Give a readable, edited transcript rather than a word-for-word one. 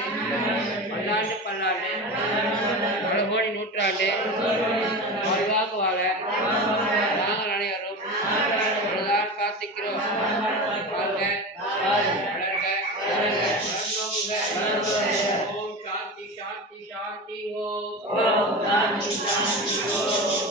பல்லாண்டு பல்லாண்டு பல கோடி நூற்றாண்டு வாழ்வாக வாழ நாங்கள் அனைவரும் பலதால் காத்திக்கிறோம். வாழ்க வளர்க ஓம் சாந்தி சாந்தி சாந்தி ஓம் சாந்தி சாந்தி ஓம்